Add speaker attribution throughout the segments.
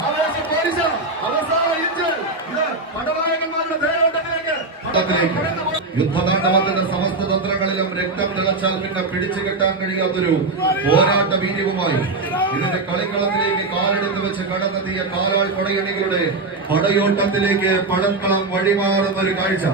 Speaker 1: ആവേശ പോലീസ് അവസാന ഇത് ദേഹോട്ടത്തിലേക്ക്
Speaker 2: യുദ്ധതാണ്ഡവത്തിന്റെ സമസ്ത തന്ത്രങ്ങളിലും രക്തം തിളച്ചാൽ പിന്നെ പിടിച്ചു കെട്ടാൻ കഴിയാത്തൊരു പോരാട്ട വീര്യവുമായി ഇതിന്റെ കളിക്കളത്തിലേക്ക് കാലെടുത്ത് വെച്ച് കടന്നെത്തിയ കാലാൾ പടയണികളുടെ പടയോട്ടത്തിലേക്ക് പടക്കളം വഴിമാറുന്ന ഒരു കാഴ്ച.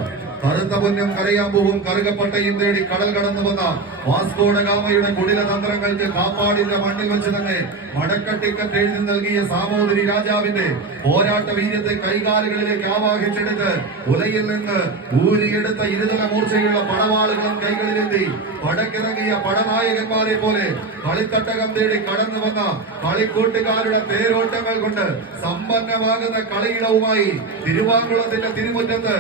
Speaker 2: കറുത്ത പൊന്നും കരയാമ്പൂവും കറുകപ്പട്ടയും തേടി കടൽ കടന്നു വന്ന വാസ്കോഡ ഗാമയുടെ കുടില തന്ത്രങ്ങൾക്ക് കാപ്പാടിന്റെ മണ്ണിൽ വെച്ച് തന്നെ മടക്കട്ടിക്കറ്റ് എഴുതി നൽകിയ സാമൂതിരി രാജാവിന്റെ പോരാട്ട വീര്യത്തെ കൈകാലുകളിലേക്ക് ആവാഹിച്ചെടുത്ത് ഉലയിൽ നിന്ന് ഊരിയെടുത്ത ഇരുതല മൂർച്ചയുള്ള പടവാളുകളും കൈകളിലെത്തി പടക്കിറങ്ങിയ പടനായകന്മാരെ പോലെ കളിത്തട്ടകം തേടി കടന്നു വന്ന കളിക്കൂട്ടുകാരുടെ തേരോട്ടങ്ങൾ കൊണ്ട് സമ്പന്നമാകുന്ന കളിയിടവുമായി തിരുവാങ്കുളത്തിന്റെ തിരുമുറ്റത്ത്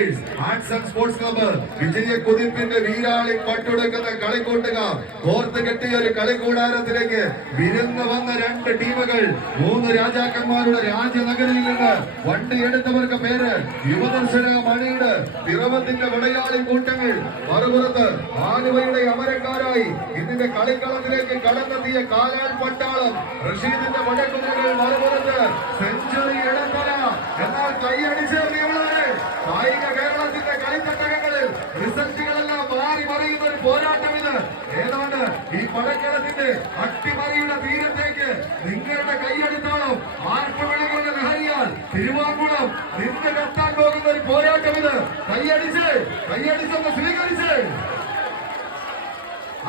Speaker 2: ആർട്സ് ആൻഡ് സ്പോർട്സ് ക്ലബ്ബ് വിജയ കുതിപ്പിന്റെ വീരാളി പട്ടുടുക്കുന്ന കൂട്ടുക കോർത്ത് കെട്ടിയ ഒരു കളിക്കൂടാരത്തിലേക്ക് വിരുന്ന് വന്ന രണ്ട് ടീമുകൾ മൂന്ന് രാജാക്കന്മാരുടെ രാജനഗരിയിൽ നിന്ന് വണ്ടി എടുത്തവർക്ക് പേര് യുവദർശന മണിയുടെ പിറവത്തിന്റെ വിളയാളി കൂട്ടങ്ങൾ. മറുപുറത്ത് ആലുവയുടെ അമരക്കാരായി ഇതിന്റെ കളിക്കളത്തിലേക്ക് കടന്നെത്തിയ കാലാൽ പട്ടാളം. റഷീദിന്റെ വടക്കുന്നുകൾ മറുപുറത്ത് സെഞ്ചുറി ഇടത്തല എന്നാൽ കൈയടിച്ചേറിയവളാണ് പടക്കളത്തിന്റെ അട്ടിമറിയുടെ തീരത്തേക്ക് നിങ്ങളുടെ കൈയെടുത്തോളം ആർപ്പുവിളികളുടെ ലഹരിയാൽ തിരുവാങ്കുളം നിന്ന് കത്താൻ പോകുന്ന ഒരു പോരാട്ടം ഇത്. കൈയടിച്ച് കൈയടിച്ചൊന്ന് സ്വീകരിച്ച്.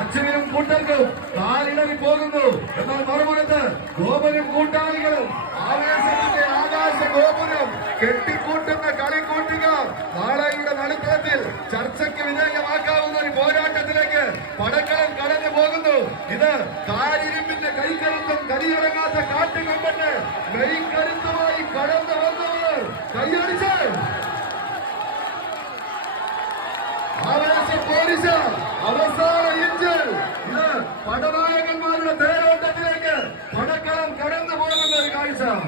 Speaker 2: അച്ഛനും കൂട്ടർക്കും കാലിടറി പോകുന്നു. എന്നാൽ മറുപുറത്ത് ഗോപനും കൂട്ടാളികളും ആവേശത്തിന്റെ ആകാശ ഗോപുരം കെട്ടിക്കൂട്ടുന്ന കളിക്കൂട്ടുകാർ നാളെയുടെ നടുത്തരത്തിൽ ചർച്ചയ്ക്ക് വിധേയമാക്കാവുന്ന ஆர்எஸ் போலீசார் அவசர இன்ஜின் படநாயகன்மாருடைய தேரோட்டத்திலேக்கு பணக்காலம் கடந்து போகிறது காய்ச்சல்